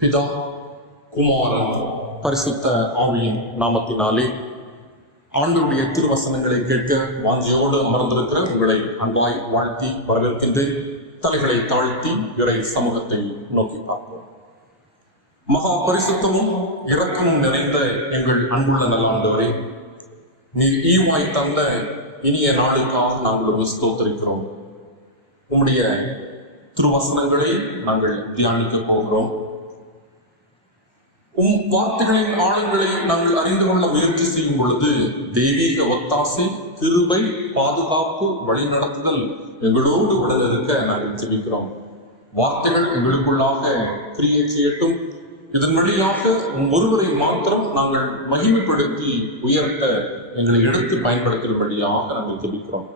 பிதா, குமாரன், பரிசுத்த ஆவியின் நாமத்தினாலே ஆண்டவருடைய திருவசனங்களை கேட்க வாஞ்சையோடு அமர்ந்திருக்கிற உங்களை அன்பாய் வாழ்த்தி வரவேற்கின்றேன். தலைகளை தாழ்த்தி இறை சமூகத்தை நோக்கி பார்ப்போம். மகா பரிசுத்தமும் இரக்கமும் நிறைந்த எங்கள் அன்புள்ள நல்ல ஆண்டவரே, நீர் ஈவாய் தந்த இனிய நாளுக்காக நாங்கள் ஸ்தோத்திரிக்கிறோம். உம்முடைய திருவசனங்களை நாங்கள் தியானிக்க போகிறோம். வார்த்தைகளின் ஆழங்களை நாங்கள் அறிந்து கொள்ள முயற்சி செய்யும் பொழுது தெய்வீக ஒத்தாசை, கிருபை, பாதுகாப்பு, வழிநடத்துதல் எங்களோடு உடன் இருக்க நாங்கள் ஜெபிக்கிறோம். வார்த்தைகள் எங்களுக்குள்ளாக கிரியை செய்யட்டும். இதன் வழியாக ஒருவரை மாத்திரம் நாங்கள் மகிமைப்படுத்தி உயர்த்த எங்களை எடுத்து பயன்படுத்தும்படியாக நாங்கள் ஜெபிக்கிறோம்.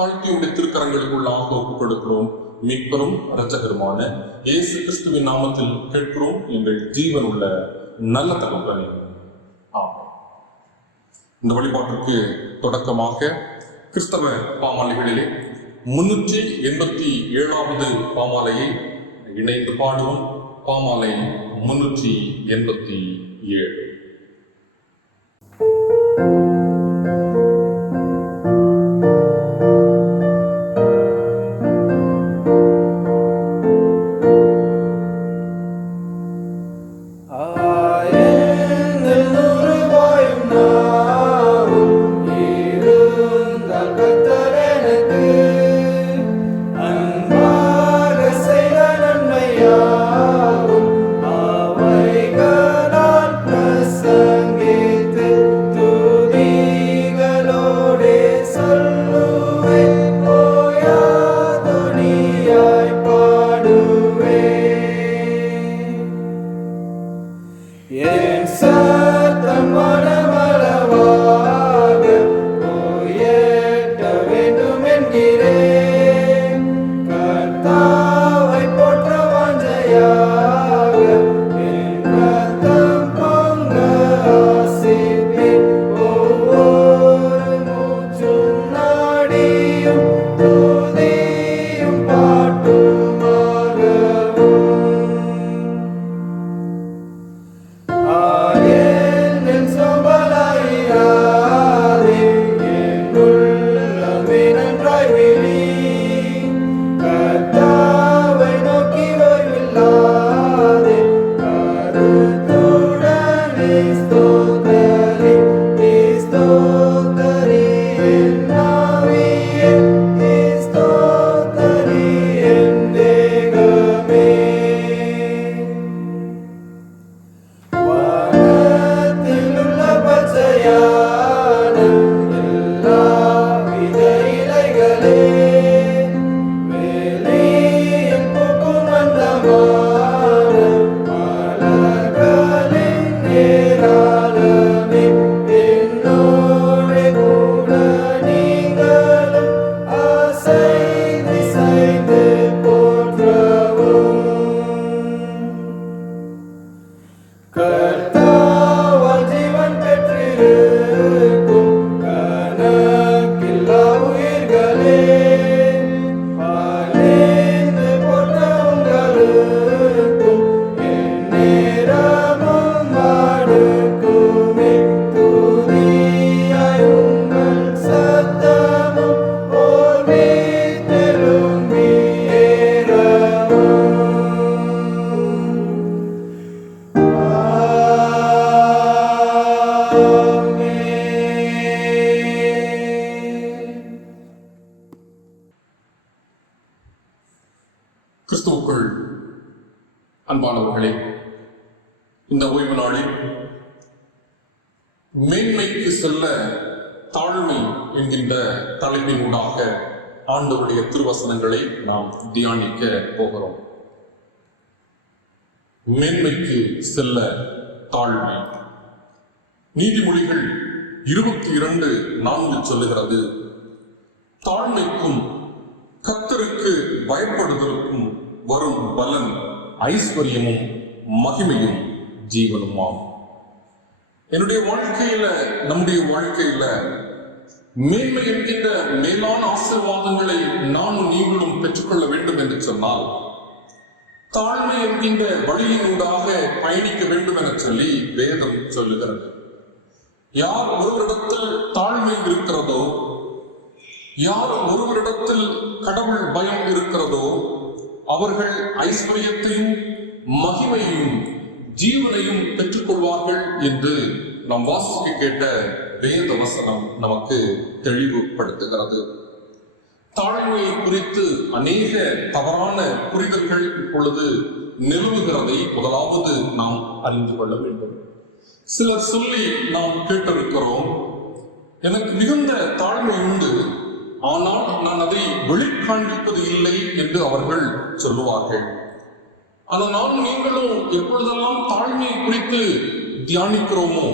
தாழ்த்தியுடைய திருக்கரங்களுக்குள்ளாக ஒப்புக் கொடுக்கிறோம். மீட்பரும் இரட்சகருமான இயேசு கிறிஸ்துவின் நாமத்தில் கேட்கிறோம் எங்கள் ஜீவன் உள்ள நல்ல தகவலே. ஆமாம். இந்த வழிபாட்டிற்கு தொடக்கமாக கிறிஸ்தவ பாமாலைகளிலே 387வது பாமாலையை இணைந்து பாடுவோம். பாமாலை 387. கிறிஸ்துவுக்குள் அன்பானவர்களே, இந்த ஓய்வு நாளில் மேன்மைக்கு செல்ல தாழ்மை என்கின்ற தலைப்பின் ஊடாக ஆண்டவருடைய திருவசனங்களை நாம் தியானிக்க போகிறோம். மேன்மைக்கு செல்ல தாழ்மை. நீதிமொழிகள் 22:4 சொல்லுகிறது, தாழ்மைக்கும் கர்த்தருக்கு பயப்படுதலுக்கும் வரும் பலன் ஐஸ்வர்யமும் மகிமையும் ஜீவனுமாகும். என்னுடைய வாழ்க்கையில, நம்முடைய வாழ்க்கையில மேன்மை என்கின்ற மேலான ஆசீர்வாதங்களை நானும் நீங்களும் பெற்றுக்கொள்ள வேண்டும் என்று சொன்னால் தாழ்மை என்கின்ற வழியினூடாக பயணிக்க வேண்டும் என சொல்லி வேதம் சொல்லுகிறது. யார் ஒருவரிடத்தில் தாழ்மை இருக்கிறதோ, யார் ஒருவரிடத்தில் கடவுள் பயம் இருக்கிறதோ, அவர்கள் ஐஸ்வர்யத்தையும் மகிமையும் ஜீவனையும் பெற்றுக்கொள்வார்கள் என்று நாம் வாசிக்க கேட்ட வேத வசனம் நமக்கு தெளிவுபடுத்துகிறது. தாழ்மையை குறித்து அநேக தவறான புரிதல்கள் இப்பொழுது நிலவுகிறதை முதலாவது நாம் அறிந்து கொள்ள வேண்டும். சிலர் சொல்லி நாம் கேட்டிருக்கிறோம், எனக்கு மிகுந்த தாழ்மை உண்டு, ஆனால் நான் அதை வெளிக்காண்பிப்பது இல்லை என்று அவர்கள் சொல்லுவார்கள். ஆனால் நீங்களும் எப்பொழுதெல்லாம் தாழ்மையை குறித்து தியானிக்கிறோமோ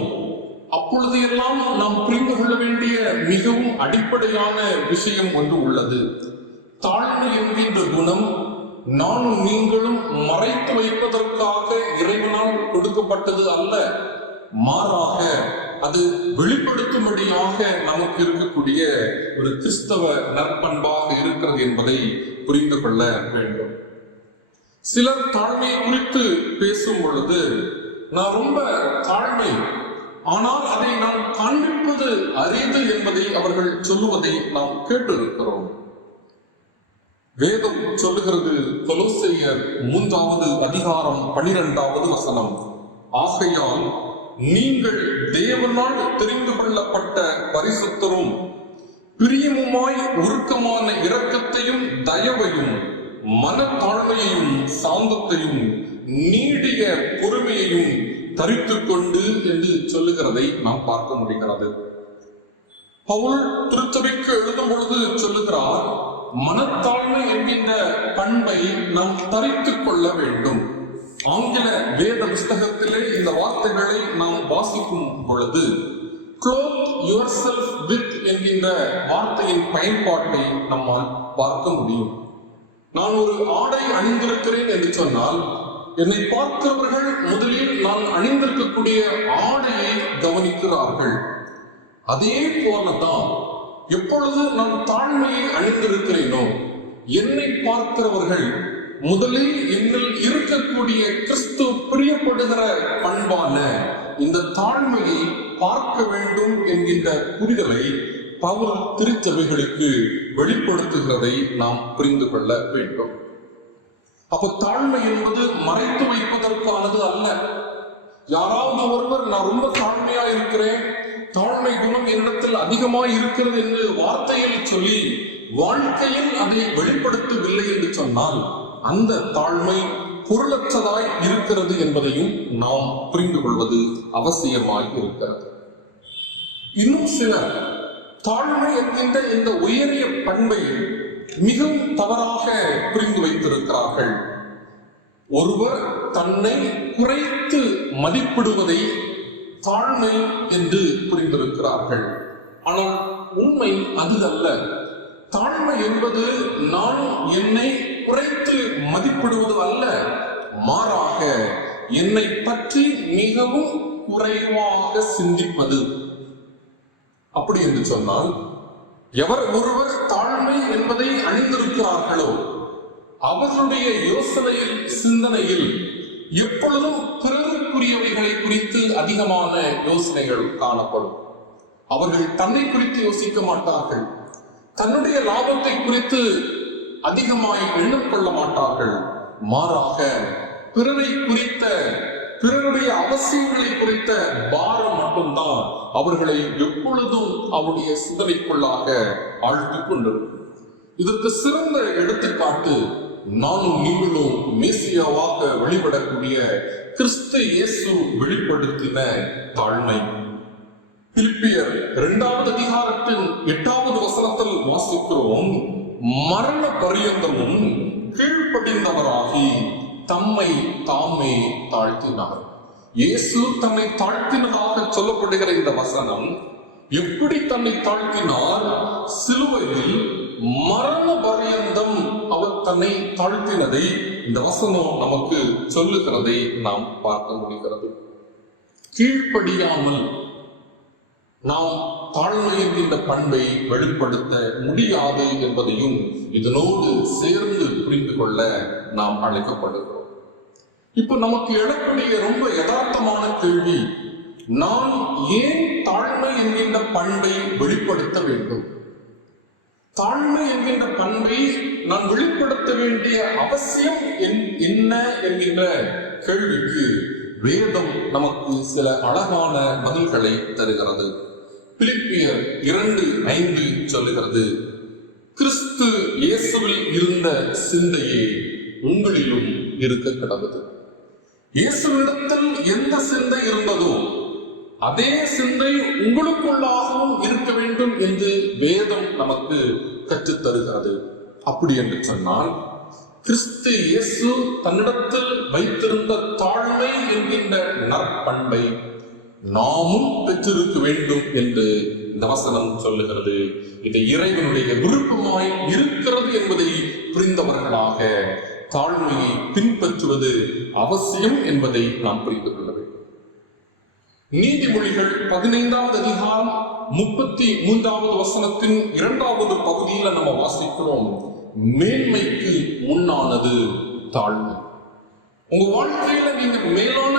அப்பொழுது எல்லாம் நாம் புரிந்து கொள்ள வேண்டிய மிகவும் அடிப்படையான விஷயம் ஒன்று உள்ளது. தாழ்மை என்கின்ற குணம் நானும் நீங்களும் மறைத்து வைப்பதற்காக இறைவனால் கொடுக்கப்பட்டது அல்ல, மாறாக அது வெளிப்படுத்தும்படியாக நமக்கு இருக்கக்கூடிய ஒரு கிறிஸ்தவ நற்பண்பாக இருக்கிறது என்பதை புரிந்து கொள்ள வேண்டும். சிலர் தாழ்மையை குறித்து பேசும் பொழுது, நான் ரொம்ப தாழ்மை, ஆனால் அதை நான் காண்பிப்பது அரிது என்பதை அவர்கள் சொல்லுவதை நாம் கேட்டிருக்கிறோம். வேதம் சொல்லுகிறது, கொலோசையர் 3வது அதிகாரம் 12வது வசனம், ஆகையால் நீங்கள் தேவனால் தெரிந்து கொள்ளப்பட்ட பரிசுத்தரும் பிரியமுமாய் உருக்கமான இரக்கத்தையும் தயவையும் மனத்தாழ்மையையும் சாந்தத்தையும் நீடிய பொறுமையையும் தரித்துக் கொண்டு என்று சொல்லுகிறதை நாம் பார்க்க முடிகிறது. பவுல் திருச்சபைக்கு எழுதும் பொழுது சொல்லுகிறார், மனத்தாழ்மை என்கின்ற பண்பை நாம் தரித்துக் கொள்ள வேண்டும். ஆங்கில வேத புஸ்தகத்திலே இந்த வார்த்தைகளை நாம் வாசிக்கும் பொழுது clothe yourself with என்கின்ற வார்த்தையின் பயன்பாட்டை நம்மால் பார்க்க முடியும். நான் ஒரு ஆடை அணிந்திருக்கிறேன் என்று சொன்னால் என்னை பார்க்கிறவர்கள் முதலில் நான் அணிந்திருக்கக்கூடிய ஆடையை கவனிக்கிறார்கள். அதே போலதான் எப்பொழுது நான் தாழ்மையை அணிந்திருக்கிறேனோ என்னை பார்க்கிறவர்கள் முதலில் என்னில் இருக்கக்கூடிய கிறிஸ்து பிரியப்படுகிற பண்பான இந்த தாழ்மையை பார்க்க வேண்டும் என்கின்ற புரிதலை பவுல் திருச்சபைகளுக்கு வெளிப்படுத்துகிறதை நாம் புரிந்து கொள்ள வேண்டும். அப்ப தாழ்மை என்பது மறைத்து வைப்பதற்கானது அல்ல. யாராவது ஒருவர் நான் ரொம்ப தாழ்மையா இருக்கிறேன், தாழ்மை குணம் என்னிடத்தில் அதிகமாய் இருக்கிறது என்று வார்த்தையில் சொல்லி வாழ்க்கையில் அதை வெளிப்படுத்தவில்லை என்று சொன்னால் அந்த தாழ்மை பொருளற்றதாய் இருக்கிறது என்பதையும் நாம் புரிந்து கொள்வது அவசியமாய் இருக்கிறது. இன்னும் சிலர் தாழ்மை என்கின்ற இந்த உயரிய பண்பை மிகவும் தவறாக புரிந்து வைத்திருக்கிறார்கள். ஒருவர் தன்னை குறைத்து மதிப்பிடுவதை தாழ்மை என்று புரிந்திருக்கிறார்கள். ஆனால் உண்மை அது அல்ல. தாழ்மை என்பது நான் என்னை குறைத்து மதிப்பிடுவது அல்ல, மாறாக என்னை பற்றி மிகவும் குறைவாக சிந்திப்பது. அப்படி என்று சொன்னால், எவர் ஒருவர் தாழ்மை என்பதை அணிந்திருக்கிறார்களோ அவர்களுடைய யோசனையில் சிந்தனையில் எப்பொழுதும் பிறருக்குரியவைகளை குறித்து அதிகமான யோசனைகள் காணப்படும். அவர்கள் தன்னை குறித்து யோசிக்க மாட்டார்கள், தன்னுடைய லாபத்தை குறித்து அதிகமாய் எண்ணம் கொள்ள மாட்டார்கள். மாறாக பிறரை குறித்த, பிறருடைய அவசியங்களை குறித்த பாரம் மட்டும்தான் அவர்களை எப்பொழுதும் அவருடைய சிந்தனைக்குள்ளாக ஆழ்த்திக் கொண்டிருக்கும். இதற்கு சிறந்த எடுத்துக்காட்டு நானும் நீங்களும் மேசியாவாக வெளிப்படக்கூடிய கிறிஸ்து இயேசு வெளிப்படுத்தின தாழ்மை. பிலிப்பியர் 2வது அதிகாரத்தின் 8வது வசனத்தில் வாசிக்கிறோம், மரண பரியந்தமும் கீழ்ப்படிந்தவராகி தம்மை தாமே தாழ்த்தினார். இயேசு தன்னை தாழ்த்தினதாக சொல்லப்படுகிற இந்த வசனம் எப்படி தன்னை தாழ்த்தினார்? சிலுவையில் மரண பரியந்தம் அவர் தன்னை தாழ்த்தினதை இந்த வசனம் நமக்கு சொல்லுகிறதை நாம் பார்க்க முடிகிறது. கீழ்ப்படியாமல் நாம் தாழ்மை என்கின்ற பண்பை வெளிப்படுத்த முடியாது என்பதையும் இதனோடு சேர்ந்து புரிந்து கொள்ள நாம் அழைக்கப்படுகிறோம். இப்ப நமக்கு எழக்கூடிய ரொம்ப யதார்த்தமான கேள்வி, நான் ஏன் தாழ்மை என்கின்ற பண்பை வெளிப்படுத்த வேண்டும்? தாழ்மை என்கின்ற பண்பை நான் வெளிப்படுத்த வேண்டிய அவசியம் என்ன என்கின்ற கேள்விக்கு வேதம் நமக்கு சில அழகான பதில்களை தருகிறது. பிலிப்பியர் 2:5 சொல்லுகிறது, கிறிஸ்து இயேசுவில் இருந்த சிந்தையே உங்களிலும் இருக்க கடவுது. இயேசுவிடத்தில் எந்த சிந்தை இருந்ததோ அதே சிந்தை உங்களுக்குள்ளாகவும் இருக்க வேண்டும் என்று வேதம் நமக்கு கற்றுத்தருகிறது. அப்படி என்று சொன்னால், கிறிஸ்து இயேசு தன்னிடத்தில் வைத்திருந்த தாழ்மை என்கின்ற நற்பண்பை நாமும் பெற்றிருக்க வேண்டும் என்று இந்த வசனம் சொல்லுகிறது. இது இறைவனுடைய விருப்பமாய் இருக்கிறது என்பதை புரிந்தவர்களாக தாழ்மையை பின்பற்றுவது அவசியம் என்பதை நாம் புரிந்து கொள்ள வேண்டும். நீதிமொழிகள் 15வது அதிகாரம் 33வது வசனத்தின் 2வது பகுதியில நம்ம வாசிக்கிறோம், மேன்மைக்கு முன்னானது தாழ்மை. உங்க வாழ்க்கையில நீங்க மேலான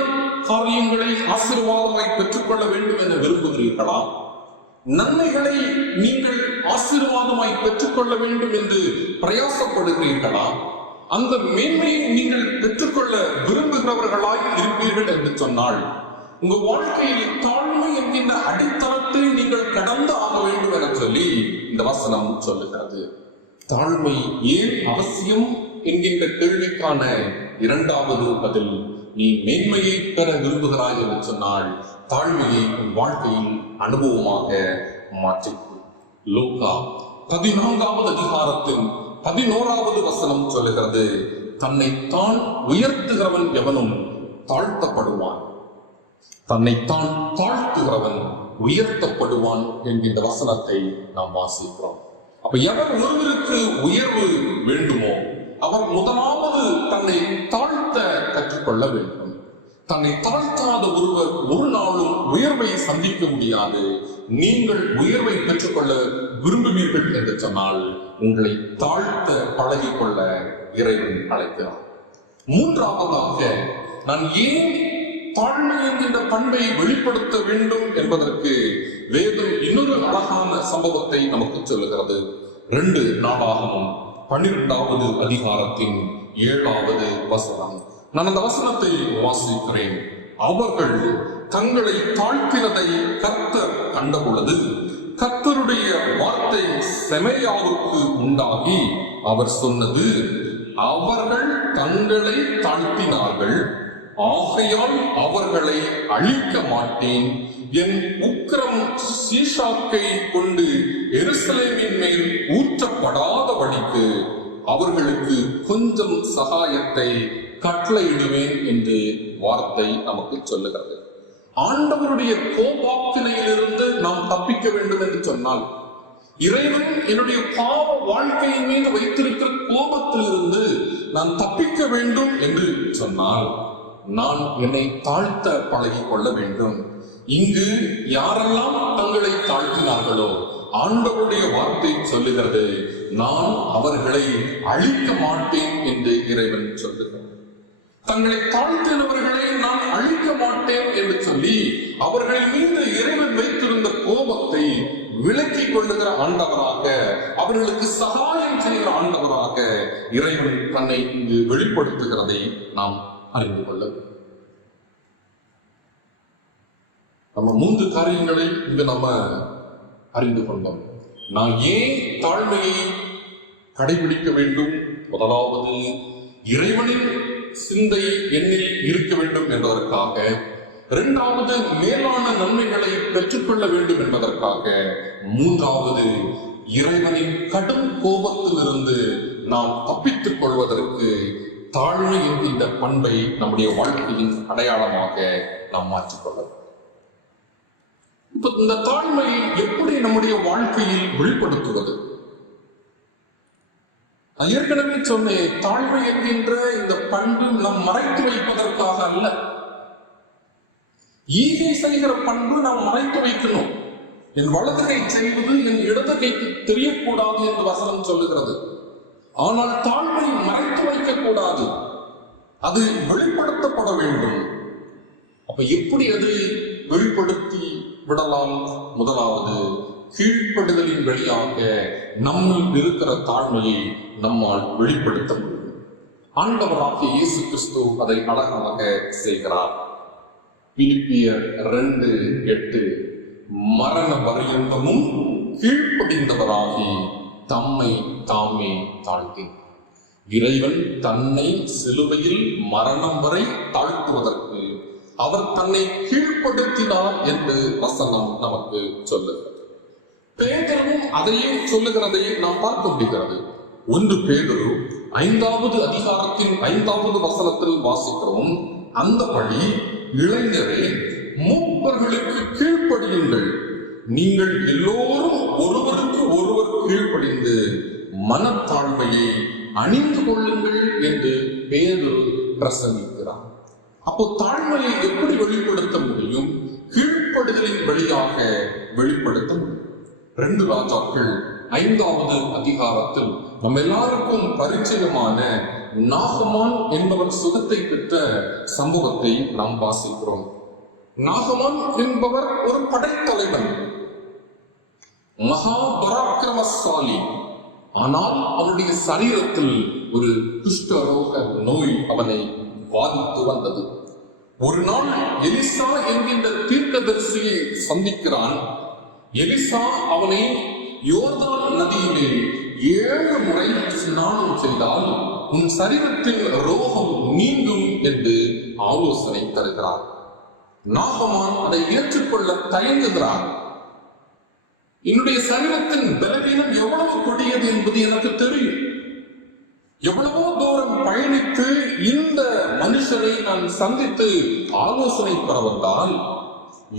காரியங்களை ஆசீர்வாதமாய் பெற்றுக்கொள்ள வேண்டும் என விரும்புகிறீர்களா? நன்மைகளை நீங்கள் ஆசீர்வாதமாய் பெற்றுக்கொள்ள வேண்டும் என்று பிரயாசப்படுகிறீர்களா? அந்த மேன்மையை நீங்கள் பெற்றுக்கொள்ள விரும்புகிறவர்களாய் இருப்பீர்கள் என்று சொன்னால், உங்க வாழ்க்கையில் தாழ்மை என்கின்ற அடித்தளத்தை நீங்கள் கடந்து ஆக வேண்டும் என சொல்லி இந்த வசனம் சொல்லுகிறது. தாழ்மை ஏன் அவசியம் என்கின்ற கேள்விக்கான 2வது பதில், நீ மேன்மையை பெற விரும்புகிறாய் என்று சொன்னால் தாழ்மையை உன் வாழ்க்கையில் அனுபவமாக மாற்றிக்கொள். லூக்கா 14வது அதிகாரத்தின் 11வது வசனம் சொல்லுகிறது, தன்னை தான் உயர்த்துகிறவன் எவனும் தாழ்த்தப்படுவான், தன்னைத்தான் தாழ்த்துகிறவன் உயர்த்தப்படுவான் என்கின்ற வசனத்தை நாம் வாசிக்கிறோம். அப்ப எவர் ஒருவருக்கு உயர்வு வேண்டுமோ அவர் முதலாவது தன்னை தாழ்த்த கற்றுக்கொள்ள வேண்டும். தன்னை தாழ்த்தாத ஒருவர் ஒரு நாளும் உயர்வை சந்திக்க முடியாது. நீங்கள் உயர்வை பெற்றுக்கொள்ள விரும்புவீர்கள் என்று சொன்னால் உங்களை தாழ்த்த பழகிக்கொள்ள இறைவன் அழைக்கிறார். 3வதாக, நான் ஏன் தாழ்மை என்கின்ற பண்பை வெளிப்படுத்த வேண்டும் என்பதற்கு வேதம் இன்னொரு அழகான சம்பவத்தை நமக்கு சொல்லுகிறது. 2 நாளாகமம் 12வது அதிகாரத்தின் 7வது வசனம். நான் அந்த வசனத்தை வாசிக்கிறேன். அவர்கள் தங்களை தாழ்த்தினதை கர்த்தர் கண்டபொழுது கர்த்தருடைய வார்த்தை செமையாவுக்கு உண்டாகி அவர் சொன்னது, அவர்கள் தங்களை தாழ்த்தினார்கள், ஆகையால் அவர்களை அழிக்க மாட்டேன். என் உக்கிரம் சீஷாக்கை கொண்டு எருசலேமின் மேல் ஊற்றப்படாதபடிக்கு அவர்களுக்கு கொஞ்சம் சகாயத்தை கட்டளையிடுவேன் என்று வார்த்தை நமக்கு சொல்லுகிறது. ஆண்டவருடைய கோபாக்கினையிலிருந்து நாம் தப்பிக்க வேண்டும் என்று சொன்னால், இறைவன் என்னுடைய பாவ வாழ்க்கையின் மீது வைத்திருக்கிற கோபத்திலிருந்து நான் தப்பிக்க வேண்டும் என்று சொன்னால் நான் என்னை தாழ்த்த பழகிக் கொள்ள வேண்டும். இங்கு யாரெல்லாம் தங்களை தாழ்த்தினார்களோ ஆண்டவருடைய வார்த்தை சொல்லுகிறது, நான் அவர்களை அழிக்க மாட்டேன் என்று இறைவன் சொல்லுகிறார். தங்களை தாழ்த்தினவர்களை நான் அழிக்க மாட்டேன் என்று சொல்லி அவர்கள் மீது இறைவன் வைத்திருந்த கோபத்தை விலக்கிக் கொள்ளுகிற ஆண்டவராக, அவர்களுக்கு சகாயம் செய்கிற ஆண்டவராக இறைவன் தன்னை இங்கு வெளிப்படுத்துகிறதை நாம் அறிந்து கொள்ள வேண்டும். நம்ம 3 காரியங்களை இங்கு நம்ம அறிந்து கொண்டோம். நான் ஏன் தாழ்மையை கடைபிடிக்க வேண்டும்? முதலாவது, இறைவனின் சிந்தை என்னில் இருக்க வேண்டும் என்பதற்காக. 2வது, மேலான நன்மைகளை பெற்றுக்கொள்ள வேண்டும் என்பதற்காக. 3வது, இறைவனின் கடும் கோபத்திலிருந்து நாம் தப்பித்துக் கொள்வதற்கு தாழ்மை என்கின்ற பண்பை நம்முடைய வாழ்க்கையின் அடையாளமாக நாம் மாற்றிக்கொள்ள வேண்டும். இப்ப இந்த தாழ்மையை எப்படி நம்முடைய வாழ்க்கையில் வெளிப்படுத்துவது? ஏற்கனவே சொன்னேன், தாழ்மை என்கின்ற இந்த பண்பு நாம் மறைத்து வைப்பதற்காக அல்ல. ஈகை செய்கிற பண்பு நாம் மறைத்து வைக்கணும். என் வலது கை செய்வது என் இடது கைக்கு தெரியக்கூடாது என்று வசனம் சொல்லுகிறது. ஆனால் தாழ்மை மறைத்து வைக்க கூடாது. அது வெளிப்படுத்தப்பட வேண்டும். அப்ப எப்படி அதை வெளிப்படுத்தி விடலாம்? முதலாவது, கீழ்ப்படுதலின் வழியாக நம்மில் இருக்கிற தாழ்மையை நம்மால் வெளிப்படுத்த முடியும். ஆண்டவராகிய இயேசு கிறிஸ்து அதை அழகாக செய்கிறார். பிலிப்பியர் 2:8, மரண பரியந்தமும் கீழ்ப்படிந்தவராகி தம்மை தாமே தாழ்த்தினார். இறைவன் தன்னை சிலுவையில் மரணம் வரை தாழ்த்துவதற்கு அவர் தன்னை கீழ்ப்படுத்தினார் என்று வசனம் நமக்கு சொல்லுகிறது. பேதுருவும் அதையே சொல்லுகிறதை நாம் பார்க்க முடிகிறது. 1 பேதுரு 5வது அதிகாரத்தின் 5வது வசனத்தில் வாசிக்கிறோம், அந்தபடி இளைஞரே மூப்பர்களுக்கு கீழ்ப்படியுங்கள், நீங்கள் எல்லோரும் ஒருவருக்கு ஒருவர் கீழ்ப்படிந்து மனத்தாழ்மையை அணிந்து கொள்ளுங்கள் என்று பேதுரு பிரசங்கிக்கிறார். அப்போ தாழ்மையை எப்படி வெளிப்படுத்த முடியும்? கீழ்ப்படுதலின் வழியாக வெளிப்படுத்த முடியும். 2 ராஜாக்கள் 5வது அதிகாரத்தில் நம்ம எல்லாருக்கும் பரிச்சயமான நாகமான் என்பவர் சுகத்தை பெற்ற சம்பவத்தை நாம் வாசிக்கிறோம். நாகமான் என்பவர் ஒரு படைத்தலைவன், மகா பராக்கிரமசாலி. ஆனால் அவருடைய சரீரத்தில் ஒரு குஷ்டரோக நோய் அவனை பாதித்து வந்தது. ஒரு நாள் எலிசா என்கின்ற தீர்க்கதரிசியை சந்திக்கிறான். எலிசா அவனை யோர்தான் நதியிலே 7 முறை ஸ்நானம் செய்தால் உன் சரீரத்தின் ரோகம் நீங்கும் என்று ஆலோசனை தருகிறார். நாகமான் அதை ஏற்றுக்கொள்ள தயங்குகிறார். என்னுடைய சரீரத்தின் பலவீனம் எவ்வளவு கொடியது என்பது எனக்கு தெரியும். எவ்வளவோ தூரம் பயணித்து இந்த மனுஷனை நான் சந்தித்து ஆலோசனை பெற வந்தால்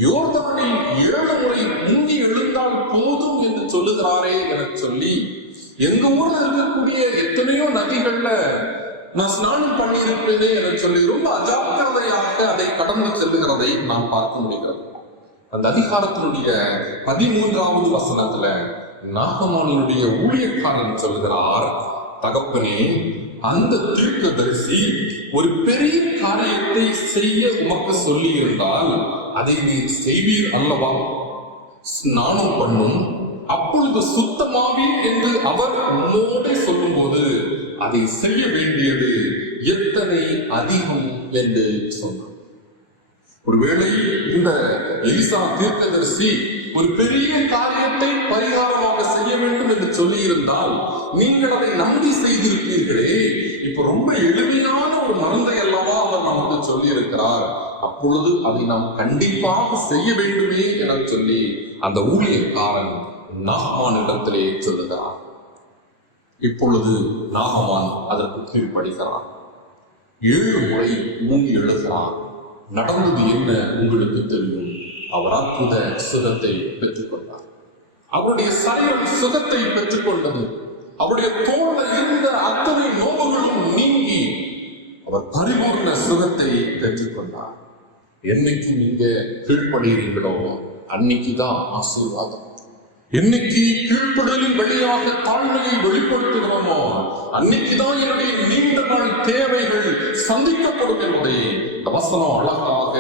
யோர்தானில் 7 முறை முங்கி எழுந்தால் போதும் என்று சொல்லுகிறாரே என சொல்லி, எங்க ஊர்ல இருக்கக்கூடிய எத்தனையோ நதிகள்ல நான் ஸ்நானம் பண்ணியிருப்பேனே என சொல்லி ரொம்ப அஜாக்கிரதையாக அதை கடந்து செல்லுகிறதை நாம் பார்க்க முடிகிறது. அந்த அதிகாரத்தினுடைய 13வது வசனத்துல நாகமானினுடைய ஊழியக்காரன் சொல்லுகிறார், தகப்பனே, அந்த தீர்க்கதரிசி ஒரு பெரிய காரியத்தை செய்ய உமக்கு சொல்லி இருந்தால் அதை நீர் செய்வீர் அல்லவா? ஸ்நானம் பண்ணும், அப்பொழுது சுத்தமாவீர் என்று அவர் உன்னோட சொல்லும் போது அதை செய்ய வேண்டியது எத்தனை அதிகம் என்று சொன்னார். ஒருவேளை இந்த எலிசா தீர்க்கதரிசி ஒரு பெரிய காரியத்தை பரிகாரமாக செய்ய வேண்டும் என்று சொல்லி இருந்தால் நீங்கள் அதை நம்பி செய்திருப்பீர்களே. இப்ப ரொம்ப எளிமையான ஒரு மருந்தை அல்லவா அவர் நமக்கு சொல்லி இருக்கிறார், அப்பொழுது அதை நாம் கண்டிப்பாக செய்ய வேண்டுமே என சொல்லி அந்த ஊழியக்காரன் நாகமானிடத்திலே சொல்லுகிறார். இப்பொழுது நாகமான் அதற்கு கீழ்ப்படுகிறார். 7 முறை மூங்கி எழுகிறார். நடந்தது என்ன உங்களுக்கு தெரியும். அவர் அற்புத சுகத்தை பெற்றுக் கொண்டார். அவருடைய சரீரம் சுகத்தை பெற்றுக் கொண்டது. அவருடைய தோல்ல இருந்த அத்தனை நோவுகளும் நீங்கி அவர் பரிபூர்ண சுகத்தை பெற்றுக் கொண்டார். என்னைக்கு நீங்க கீழ்ப்படுகிறீங்களோ அன்னைக்குதான் ஆசீர்வாதம். என்னைக்கு கீழ்ப்படுதலின் வழியாக தாழ்மையை வெளிப்படுத்துகிறோமோ அன்னைக்குதான் என்னுடைய நீண்ட நாள் தேவைகள் சந்திக்கப்படும் என்பதை இந்த வசனம் அழகாக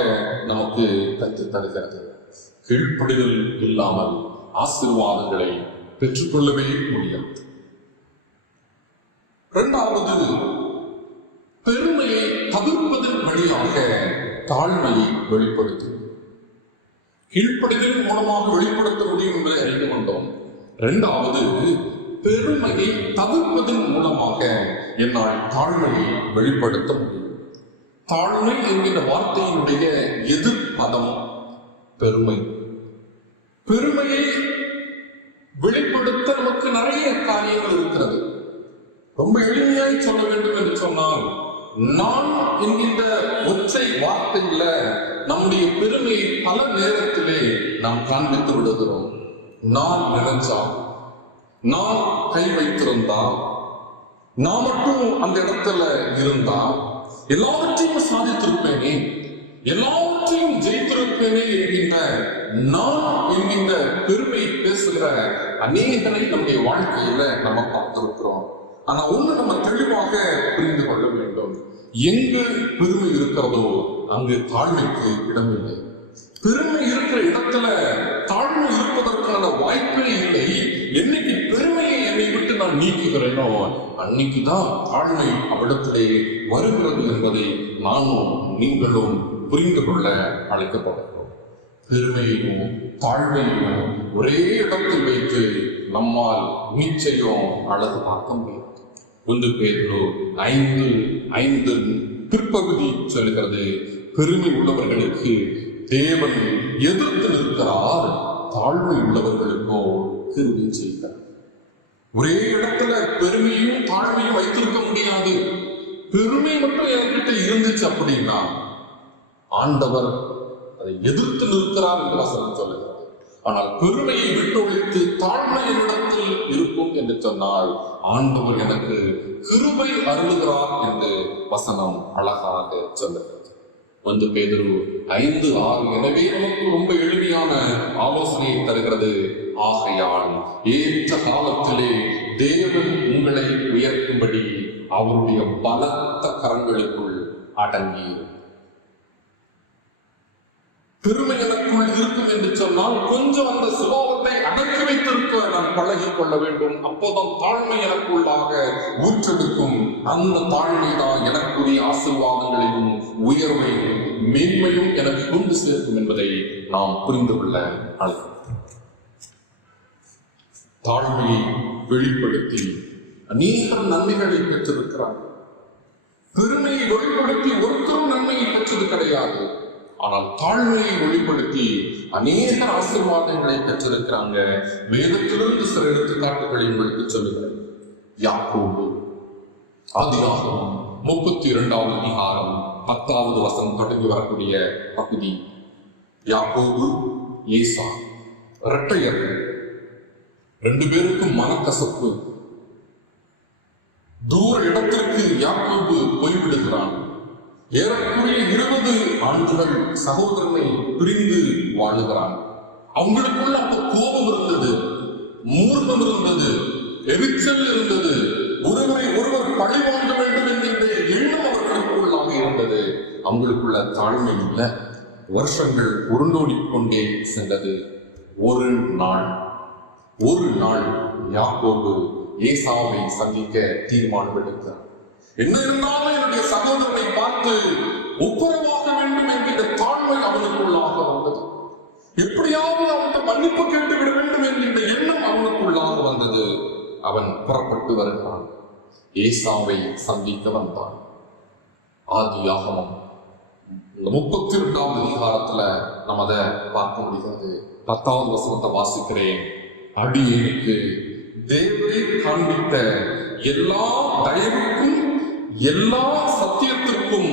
நமக்கு கற்றுத் தருகிறது. கீழ்ப்படுதல் இல்லாமல் ஆசீர்வாதங்களை பெற்றுக்கொள்ளவே முடியாது. 2வது, பெருமையை தவிர்ப்பதன் வழியாக தாழ்மையை வெளிப்படுத்தும். கீழ்ப்படுதலின் மூலமாக வெளிப்படுத்த முடியும் என்பதை அறிந்து கொண்டோம். 2வது, பெருமையை தவிர்ப்பதன் மூலமாக என்னால் தாழ்மையை வெளிப்படுத்த முடியும். தாழ்மை என்கிற வார்த்தையினுடைய எதிர் பதம் பெருமை. பெருமையை வெளிப்படுத்த நமக்கு நிறைய காரியங்கள் இருக்கிறது. ரொம்ப எளிமையாய் சொல்ல வேண்டும் என்று சொன்னால், நான் என்கின்ற ஒற்றை வார்த்தையில நம்முடைய பெருமையை பல நேரத்திலே நாம் காண்பித்து விடுகிறோம். நான் நினைச்சா, நான் கை வைத்திருந்தா, நான் மட்டும் அந்த இடத்துல இருந்தா எல்லாவற்றையும் சாதித்திருப்பேனே, எல்லாவற்றையும் ஜெயித்திருப்பேனே என்கின்ற நான் என்கின்ற பெருமை பேசுகிற அநேகரை நம்முடைய வாழ்க்கையில நம்ம பார்த்திருக்கிறோம். ஆனா ஒண்ணு நம்ம தெளிவாக புரிந்து கொள்ள வேண்டும். எங்கு பெருமை இருக்கிறதோ அங்கு தாழ்மைக்கு இடமில்லை. பெருமை இருக்கிற இடத்துல தாழ்மை இருப்பதற்கான வாய்ப்பே இல்லை. என்னைக்கு பெருமையை என்னை விட்டு நான் நீக்குகிறேனோ அன்னைக்குதான் தாழ்மை அவ்விடத்திலே வருகிறது என்பதை நானும் நீங்களும் புரிந்து கொள்ள அழைக்கப்படுகிறோம். பெருமையையும் தாழ்மையையும் ஒரே இடத்தில் வைத்து நம்மால் நிச்சயம் அழகு பார்க்க முடியாது. 1 பேதுரு 5:5 பிற்பகுதி சொல்கிறது, பெருமை உள்ளவர்களுக்கு தேவன் எதிர்த்து நிற்கிறார், தாழ்மை உள்ளவர்களுக்கோ கிருபை செய்கிறார். ஒரே இடத்துல பெருமையும் தாழ்மையும் வைத்திருக்க முடியாது. பெருமை மட்டும் என்கிட்ட இருந்துச்சு அப்படின்னா ஆண்டவர் அதை எதிர்த்து நிற்கிறார் என்று வசனம் சொல்லுகிறது. ஆனால் பெருமையை விட்டு ஒழித்து தாழ்மை என்னிடத்தில் இருக்கும் என்று சொன்னால் ஆண்டவர் எனக்கு கிருபை அருளுகிறார் என்று வசனம் அழகாக சொல்லுகிறது. 1 பேதுரு 5:6 எனவே நமக்கு ரொம்ப எளிமையான ஆலோசனையை தருகிறது. ஆகையால் ஏற்ற காலத்திலே தேவன் உங்களை உயர்த்தும்படி அவருடைய பலத்த கரங்களுக்குள் அடங்கி. பெருமை எனக்குள் இருக்கும் என்று சொன்னால் கொஞ்சம் அந்த சுபாவத்தை அடக்கி வைத்திருக்க நான் பழகி கொள்ள வேண்டும். அப்போதான் தாழ்மை எனக்குள்ளாக ஊற்றெடுக்கும். அந்த தாழ்மை தான் எனக்குரிய ஆசீர்வாதங்களையும் உயர்வையும் மேன்மையும் எனக்கு கொண்டு சேர்க்கும் என்பதை நாம் புரிந்து கொள்ள அழைக்கிறோம். தாழ்மையை வெளிப்படுத்தி அநேக நன்மைகளை பெற்றிருக்கிறார். பெருமையை வெளிப்படுத்தி ஒருத்தரும் நன்மையை பெற்றது கிடையாது. ஆனால் தாழ்மையை வெளிப்படுத்தி அநேக ஆசீர்வாதங்களை பெற்றிருக்கிறாங்க. வேதத்திலிருந்து சில எடுத்துக்காட்டுகளை உங்களுக்கு சொல்லுகிறேன். யாக்கோபு ஆதியாகமம் 32வது அதிகாரம் 10வது வசனம் தொடங்கி வரக்கூடிய பகுதி. யாக்கோபு ஏசா இரட்டையர்கள், 2 பேருக்கும் மனக்கசப்பு. தூர இடத்திற்கு யாக்கோபு போய்விடுகிறான். ஏறக்குறைய 20 ஆண்டுகள் சகோதரனை பிரிந்து வாழுகிறான். அவங்களுக்குள்ள அப்ப கோபம் இருந்தது, மூர்க்கம் இருந்தது, எரிச்சல் இருந்தது, ஒருவரை ஒருவர் பழி வாங்க வேண்டும் என்கின்ற எண்ணம் அவர்களுக்குள்ளாக இருந்தது. அவங்களுக்குள்ள தாழ்மை இல்லை. வருஷங்கள் உருண்டோடிக்கொண்டே சென்றது. ஒரு நாள் யாக்கோபு ஏசாவை சந்திக்க தீர்மானம் எடுத்தார். என்ன இருந்தாலும் என்னுடைய சகோதரனை பார்த்து ஒப்புரவாக வேண்டும் என்கிற தாழ்மை அவனுக்குள்ளாக வந்தது. எப்படியாவது அவனுக்கு மன்னிப்பு கேட்டுவிட வேண்டும் என்கின்ற எண்ணம் அவனுக்குள்ளாக வந்தது. அவன் புறப்பட்டு வருகிறான். ஏசாவை சந்திக்க வந்தான். ஆதியாகமம் 32வது அதிகாரத்துல நம்ம அதை பார்க்க முடியாது. 10வது வசனத்தை வாசிக்கிறேன். அடியேனுக்கு தேவரே காண்பித்த எல்லா தயவுக்கும் எல்லா சத்தியத்திற்கும்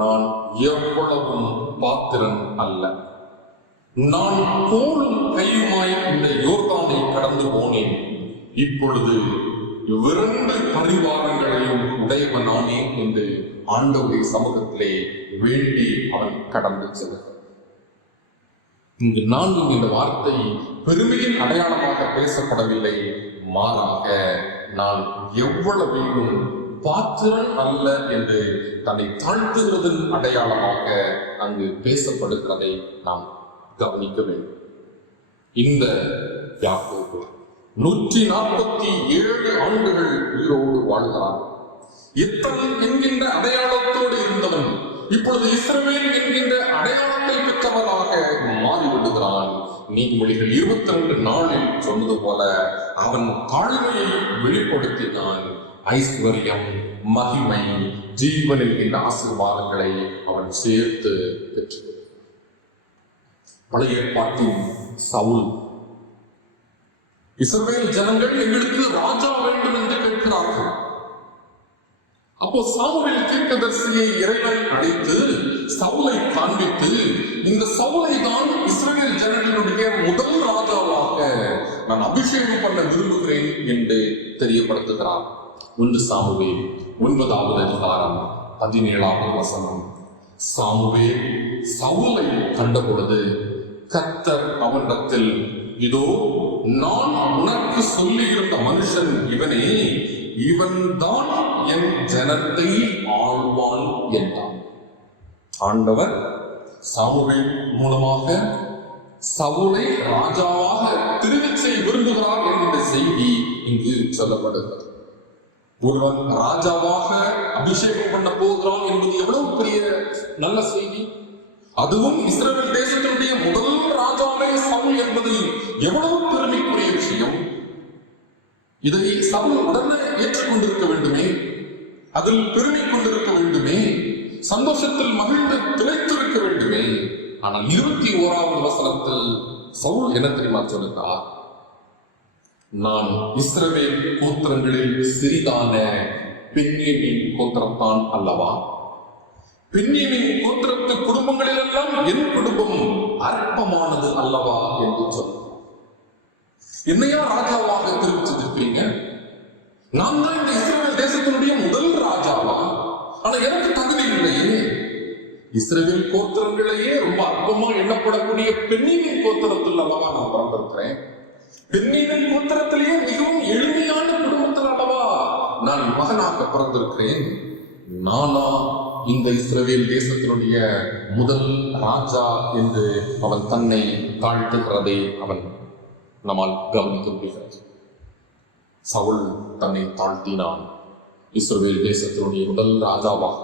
நான் எவ்வளவும் பாத்திரன் அல்ல. நான் கோலும் கையுமாய் இந்த யோர்தானை கடந்து போனேன். இப்பொழுது 2 பரிவாரங்களையும் உடையவனானே என்று ஆண்டவருடைய சமூகத்திலே வேண்டி அவன் கடந்து செல்கிறான். இங்கு 4 என்ற வார்த்தை பெருமையின் அடையாளமாக பேசப்படவில்லை. மாறாக நான் எவ்வளவையும் பாத்திரன் அல்ல என்று தன்னை தாழ்த்துகிறதன் அடையாளமாக அங்கு பேசப்படுகிறதை நாம் கவனிக்க வேண்டும். இந்த யாக்கோபு 147 ஆண்டுகள் உயிரோடு வாழ்கிறான். எத்தனை என்கின்ற அடையாளத்தோடு இருந்தவன் இப்பொழுது இஸ்ரவேல் என்கின்ற அடையாளத்தை பெற்றவனாக மாறிவிடுகிறான். நீதிமொழிகள் 22:4 சொன்னது போல அவன் தாழ்மையை வெளிப்படுத்தினான். ஐஸ்வர்யம், மகிமை, ஜீவன் என்கின்ற ஆசீர்வாதங்களை அவன் சேர்த்து பெற்று. பழைய ஏற்பாட்டின் சவுல், இஸ்ரவேல் ஜனங்கள் எங்களுக்கு ராஜா வேண்டும் என்று கேட்கிறார்கள். அப்போ சாமுவேல் தீர்க்கதரிசியை இறைவன் அழைத்து சவுலை காண்பித்து இந்த சவுலை தான் இஸ்ரவேல் ஜனங்களுடைய முதல் ராஜாவாக நான் அபிஷேகம் பண்ண விரும்புகிறேன் என்று தெரியப்படுத்துகிறார். 1 சாமுவேல் 9வது அதிகாரம் 17வது வசனம். சாமுவேல் சவுலை கண்ட பொழுது கர்த்தர் அவனிடத்தில், இதோ நான் உனக்கு சொல்லியிருந்த மனுஷன் இவனே, இவன் தான் என் ஜனத்தை ஆளும் ஆளுவான் என்றான். ஆண்டவர் சாமுவேல் மூலமாக சவுலை ராஜாவாக திருவிச் செய்ய விரும்புகிறார் என்கிற செய்தி இங்கு சொல்லப்படுகிறது. ஒருவன் ராஜாவாக அபிஷேகம் பண்ண போகிறான் என்பது எவ்வளவு பெரிய நல்ல செய்தி. அதுவும் இஸ்ரவேல் தேசத்தினுடைய முதல் ராஜாவே சவுல் என்பது எவ்வளவு பெருமைக்குரிய விஷயம். இதை சவுல் உடனே ஏற்றுக்கொண்டிருக்க வேண்டுமே, அதில் பெருமை கொண்டிருக்க வேண்டுமே, சந்தோஷத்தில் மகிழ்ந்து திளைத்திருக்க வேண்டுமே. ஆனால் 21வது வசனத்தில் சவுல் என்ன தெரியுமா சொல்லுகிறார்? நான் இஸ்ரவேல் கோத்திரங்களில் சிறிதான பென்யமீன் கோத்திரத்தான் அல்லவா? பென்யமீன் கோத்திரத்து குடும்பங்களிலெல்லாம் என் குடும்பம் அற்பமானது அல்லவா என்று சொன்னார். என்னையா ராஜாவாக தெரிவிச்சிருக்கீங்க? நான் தான் இந்த இஸ்ரவேல் தேசத்தினுடைய முதல் ராஜாவா? ஆனா எனக்கு தகுதி இல்லையே. இஸ்ரவேல் கோத்திரங்களையே ரொம்ப அற்பமா எண்ணப்படக்கூடிய பென்யமீன் கோத்திரத்தில் அல்லவா நான் பிறந்திருக்கிறேன். பென்யமீன் கோத்திரத்திலேயே மிகவும் எளிமையான குடும்பத்தில் அல்லவா நான் மகனாக பிறந்திருக்கிறேன். நானா இந்த இஸ்ரவேல் தேசத்தினுடைய முதல் ராஜா என்று அவன் தன்னை தாழ்த்துகிறதை அவன் நம்மால் கவனிக்க முடிகிறது. சவுல் தன்னை தாழ்த்தினான். இஸ்ரவேல் தேசத்தினுடைய முதல் ராஜாவாக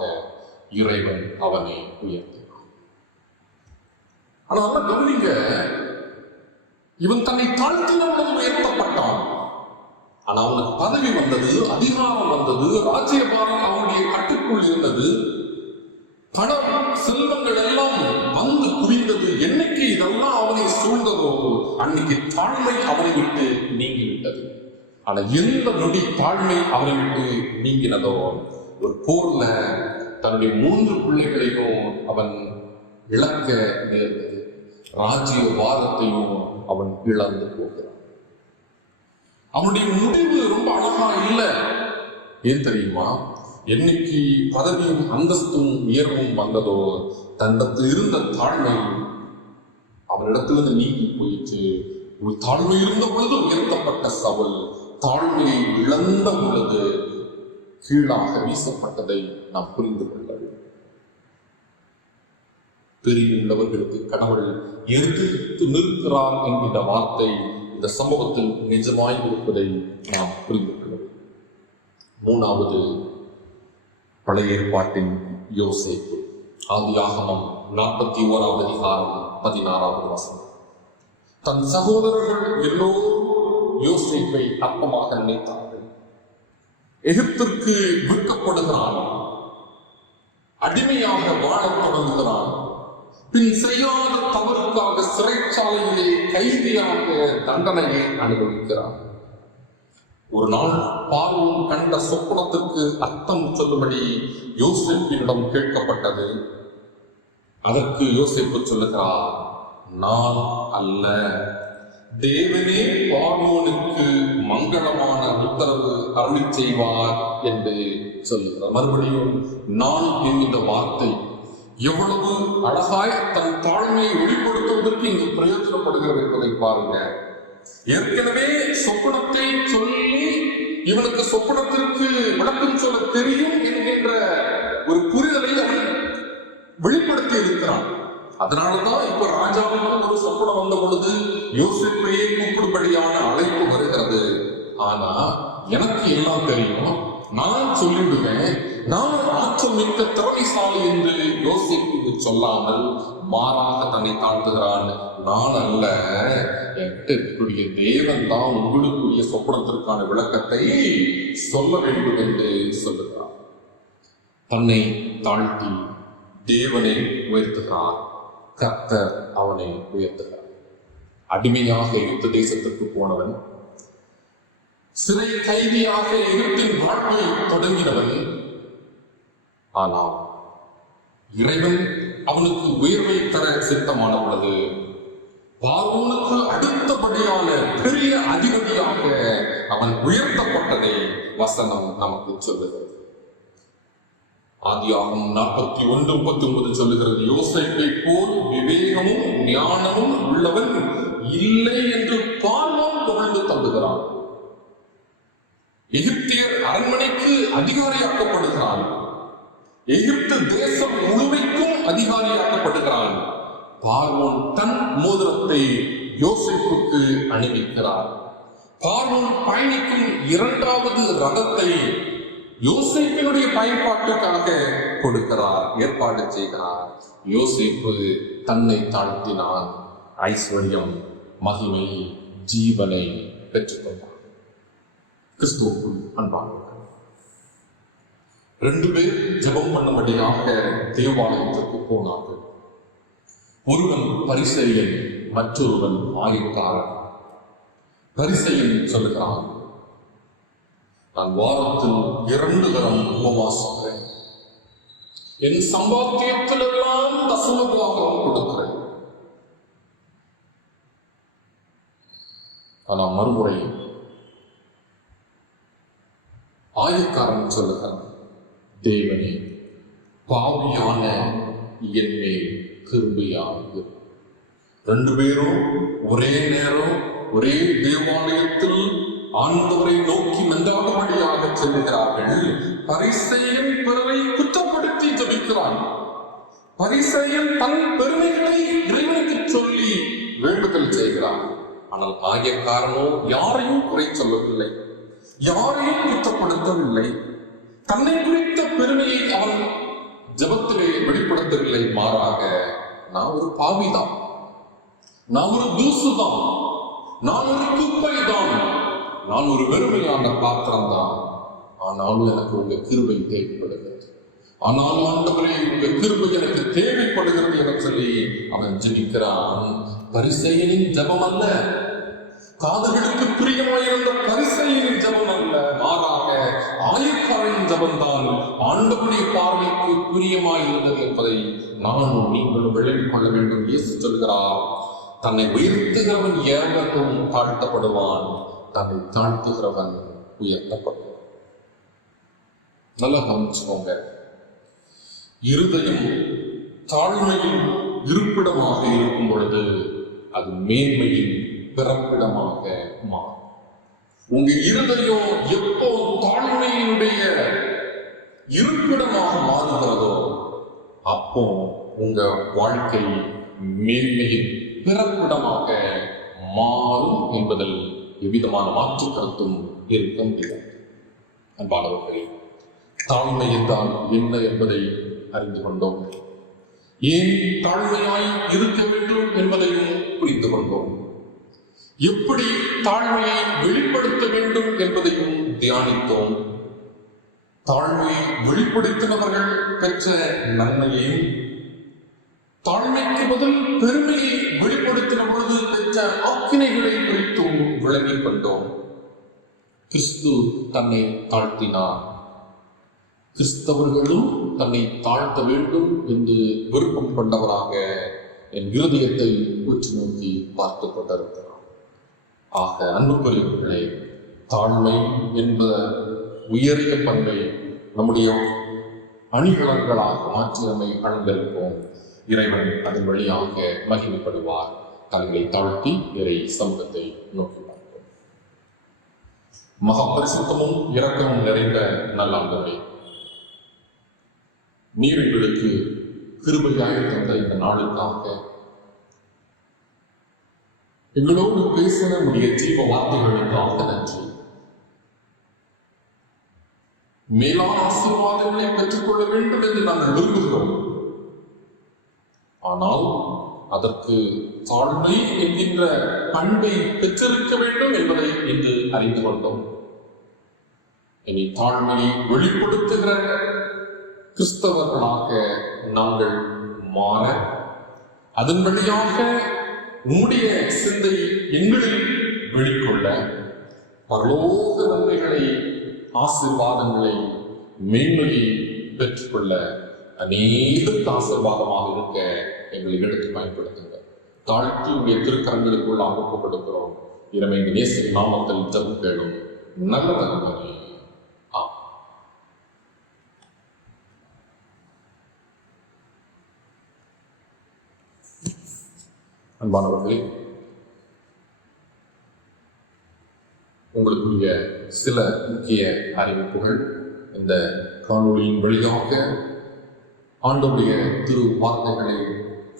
இறைவன் அவனை உயர்த்தினான். ஆனால் கவனிங்க, இவன் தன்னை தாழ்த்தினவுடன் உயர்த்தப்பட்டான். ஆனா அவனுக்கு பதவி வந்தது, அதிகாரம் வந்தது, ராஜ்யபாரம் அவனுடைய கட்டுக்குள் இருந்தது, பணம் செல்வங்கள் எல்லாம் வந்து குவிந்தது. என்னைக்கு இதெல்லாம் அவனை சூழ்ந்ததோ அன்னைக்கு தாழ்மை அவனை விட்டு நீங்கிவிட்டது. ஆனா எந்த நொடி தாழ்மை அவனை விட்டு நீங்கினதோ ஒரு போர்ல தன்னுடைய 3 பிள்ளைகளையும் அவன் இழக்க நேர்ந்தது. ராஜ்ய வாதத்தையும் அவன் இழந்து போகிறான். அவனுடைய முடிவு ரொம்ப அழகா இல்லை. ஏன் தெரியுமா? என்னைக்கு பதவியும் அந்தஸ்தும் உயர்வும் வந்ததோ தன்னிடத்தில் இருந்த தாழ்மை அவனிடத்திலிருந்து நீங்கி போயிற்று. ஒரு தாழ்மை இருந்த பொழுது உயர்த்தப்பட்ட சவுல் தாழ்மையை இழந்த பொழுது கீழாக வீசப்பட்டதை நாம் புரிந்து கொள்ள வேண்டும். பெரியுள்ளவர்களுக்கு கடவுள் எதிர்த்து நிற்கிறார் என்கின்ற வார்த்தை இந்த சம்பவத்தில் நிஜமாய் இருப்பதை நாம் புரிந்து கொள்ள வேண்டும். 3வது பழைய ஏற்பாட்டின் யோசேப்பு. ஆதியாகமம் 41வது அதிகாரம் 16வது வசனம். தன் சகோதரர்கள் எல்லோரும் யோசேப்பை அற்பமாக நினைத்தார்கள். எகிப்திற்கு விற்கப்படுகிறான், அடிமையாக வாழத் தொடங்குகிறான். பின் செய்யாத தவறுக்காக சிறைச்சாலையிலே கைதியாக தண்டனையை அனுபவிக்கிறான். ஒரு நாள் பார்வோன் கண்ட சொப்பனத்திற்கு அர்த்தம் சொல்லும்படி யோசேப்பினிடம் கேட்கப்பட்டது. அதற்கு யோசேப்பு சொல்லுகிறார், நான் அல்ல, தேவனே பார்வோனுக்கு மங்களமான உத்தரவு அருளி செய்வார் என்று சொல்லுகிறார். மறுபடியும் நான் என்கின்ற வார்த்தை எவ்வளவு அழகாய் தன் தாழ்மையை வெளிப்படுத்துவதற்கு இங்கு பிரயோஜனப்படுகிறது என்பதை பாருங்க. ஏற்கனவே சொப்பனத்தை சொல்லி இவனுக்கு சொப்பனத்திற்கு விளக்கம் சொல்ல தெரியும் என்கின்ற ஒரு புரிதலை அவன் வெளிப்படுத்தி இருக்கிறான். அதனாலதான் இப்ப ராஜாவுக்கு ஒரு சொப்பனம் வந்த பொழுது யோசேப்பையே கூப்பிடும்படியான அழைப்பு வருகிறது. ஆனா எனக்கு எல்லாம் தெரியும், நான் சொல்லிடுவேன், நான் ஆற்றல் மிக்க திறமைசாலி என்று யோசேப்புக்கு சொல்லாமல் மாறாக தன்னை தாழ்த்துகிறான். நான் அல்ல, என்கிட்ட தேவன் தான் உங்களுக்குரிய சொப்பனத்திற்கான விளக்கத்தை சொல்ல வேண்டும் என்று சொல்லுகிறார். தன்னை தாழ்த்தி தேவனை உயர்த்துகிறார். கர்த்தர் அவனை உயர்த்துகிறார். அடிமையாக எகிப்து தேசத்திற்கு போனவன், சிறை கைதியாக எகிப்தின் வாழ்வை தொடங்கினவன். ஆனால் இறைவன் அவனுக்கு உயர்வை தர சித்தமான பொழுது பார்வோனுக்கு அடுத்தபடியான பெரிய அதிபதியாக அவன் உயர்த்தப்பட்டதை வசனம் நமக்கு சொல்லுகிறது. ஆதியாகமம் 41:19 சொல்லுகிறது, யோசேப்பை போல் விவேகமும் ஞானமும் உள்ளவன் இல்லை என்று பார்வோன் புகழ்ந்து தள்ளுகிறான். எகிப்தியர் அரண்மனைக்கு அதிகாரியாக்கப்படுகிறான். எகிப்து தேசம் முழுமைக்கும் அதிகாரியாக்கப்படுகிறான். பார்வோன் தன் மோதிரத்தை யோசேப்புக்கு அணிவிக்கிறார். பார்வோன் பயணிக்கும் இரண்டாவது ரதத்தை யோசேப்பினுடைய பயன்பாட்டுக்காக கொடுக்கிறார், ஏற்பாடு செய்கிறார். யோசேப்பு தன்னை தாழ்த்தினான், ஐஸ்வர்யம், மகிமை, ஜீவனை பெற்றுக்கொண்டார். கிறிஸ்துவுக்குள் அன்பானவர்களே, 2 பேர் ஜெபம் பண்ணும்படியாக தேவாலயத்திற்கு போனார்கள். ஒருவன் பரிசேயன், மற்றொருவன் ஆயக்காரன். பரிசேயன் சொல்லுகிறான், நான் வாரத்தில் 2 தரம் உபவாசிக்கிறேன், என் சம்பாத்தியத்திலெல்லாம் தசமபாகம் கொடுக்கிறேன். ஆனால் மறுமுறை ஆயக்காரன் சொல்லுகிறான், தேவனே, பாவியான என் மேல் கிருபையாயிரு. 2 பேரும் ஒரே நேரம் ஒரே தேவாலயத்தில் ஆண்டவரை நோக்கி மன்றாடும்படியாக செல்லுகிறார்கள். பரிசேயன் பிறரை குற்றப்படுத்தி ஜெபிக்கிறான். பரிசேயன் தன் பெருமைகளை இறைவனுக்கு சொல்லி வேண்டுதல் செய்கிறான். ஆனால் ஆயக்காரனோ யாரையும் குறை சொல்லவில்லை, யாரையும் குற்றப்படுத்தவில்லை. தன்னை குறித்த பெருமையை அவன் ஜெபத்திலே வெளிப்படுத்தவில்லை. மாறாக, நான் ஒரு பாவிதான், நான் ஒரு தூசுதான், நான் ஒரு குப்பைதான், நான் ஒரு வெறுமையான பாத்திரம் தான். ஆனாலும் எனக்கு உங்க கிருபை தேவைப்படுகிறது, ஆனாலும் ஆண்டவரே உங்க கிருபை எனக்கு தேவைப்படுகிறது என சொல்லி அவன் ஜெபிக்கிறான். பரிசேயனின் ஜெபம் அல்ல, காதுகளுக்கு பிரியமாயிருந்த பரிசேயனின் ஜெபம் அல்ல, மாறாக ஆயக்காரனின் ஜெபம்தான் ஆண்டவருடைய பார்வைக்கு பிரியமாயிருந்தது என்பதை நானும் நீங்களும் விளங்கிக் கொள்ள வேண்டும். இயேசு சொல்கிறார், தன்னை உயர்த்துகிறவன் எவனும் தாழ்த்தப்படுவான், தன்னை தாழ்த்துகிறவன் உயர்த்தப்படுவான். நல்லா கவனிச்சுக்கோங்க, இருதயம் தாழ்மையின் இருப்பிடமாக இருக்கும் பொழுது அது மேன்மையின் பிறப்பிடமாக மாறும். உங்க இருதயம் எப்போ தாழ்மையினுடைய இருப்பிடமாக மாறுகிறதோ அப்போ உங்க வாழ்க்கை மேன்மையின் பிறப்பிடமாக மாறும் என்பதில் எவ்விதமான மாற்று கருத்தும் இருக்க முடியாது. அன்பானவர்களே, தாழ்மை என்றால் என்ன என்பதை அறிந்து கொண்டோம். ஏன் தாழ்மையாய் இருக்க வேண்டும் என்பதையும் புரிந்து கொண்டோம். எப்படி தாழ்மையை வெளிப்படுத்த வேண்டும் என்பதையும் தியானித்தோம். தாழ்மையை வெளிப்படுத்தினவர்கள் பெற்ற நன்மையையும், தாழ்மைக்கு பதில் பெருமையை வெளிப்படுத்தின பொழுது பெற்ற ஆக்கினைகளை குறித்தும் விளங்கிக் கொண்டோம். கிறிஸ்து தன்னை தாழ்த்தினார், கிறிஸ்தவர்களும் தன்னை தாழ்த்த வேண்டும் என்று விருப்பம் கொண்டவராக என் இருதயத்தை உற்று நோக்கி பார்த்துக் கொண்டிருக்கிறார். ஆக அன்புக்குரியவர்களே, தாழ்மை என்ப உயரிய பண்பை நம்முடைய அணிகலன்களாக மாற்றி நம்மை அணிந்திருப்போம். இறைவன் அதன் வழியாக மகிமைப்படுவார். தங்களை தாழ்த்தி இறை சமூகத்தை நோக்கி பார்ப்போம். மகா பரிசுத்தமும் இரக்கமும் நிறைந்த நல்லாண்டவரே, நீர் எங்களுக்கு கிருபையாக தந்த இந்த நாளுக்காக, எங்களோடு பேசின உடைய ஜீவ வார்த்தைகளுக்காக நன்றி. மேலான ஆசீர்வாதங்களை பெற்றுக்கொள்ள வேண்டும் என்று நாங்கள் விரும்புகிறோம். ஆனால் அதற்கு தாழ்மை என்கின்ற பண்பை பெற்றிருக்க வேண்டும் என்பதை இன்று அறிந்து கொண்டோம். இனி தாழ்மையை வெளிப்படுத்துகிற கிறிஸ்தவர்களாக நாங்கள் மாற, அதன் வழியாக உம்முடைய சிந்தை எங்களில் வெளிக்கொள்ள, பரலோக நன்மைகளை, ஆசீர்வாதங்களை, மேன்மையை பெற்றுக்கொள்ள அநேகருக்கு ஆசீர்வாதமாக இருக்க எங்களை எடுத்து பயன்படுத்துங்க. தாழ்த்தி உடைய திருக்கரங்களுக்குள்ளாக ஒப்புக் கொடுக்கிறோம். இறைமை இயேசுவின் நாமத்தில் ஜெபம் கேளும் நல்ல தகவலே. அன்பானவர்களே, உங்களுக்குரிய சில முக்கிய அறிவிப்புகள் இந்த காணொளியின் வழியாக ஆண்டவருடைய திரு வார்த்தைகளை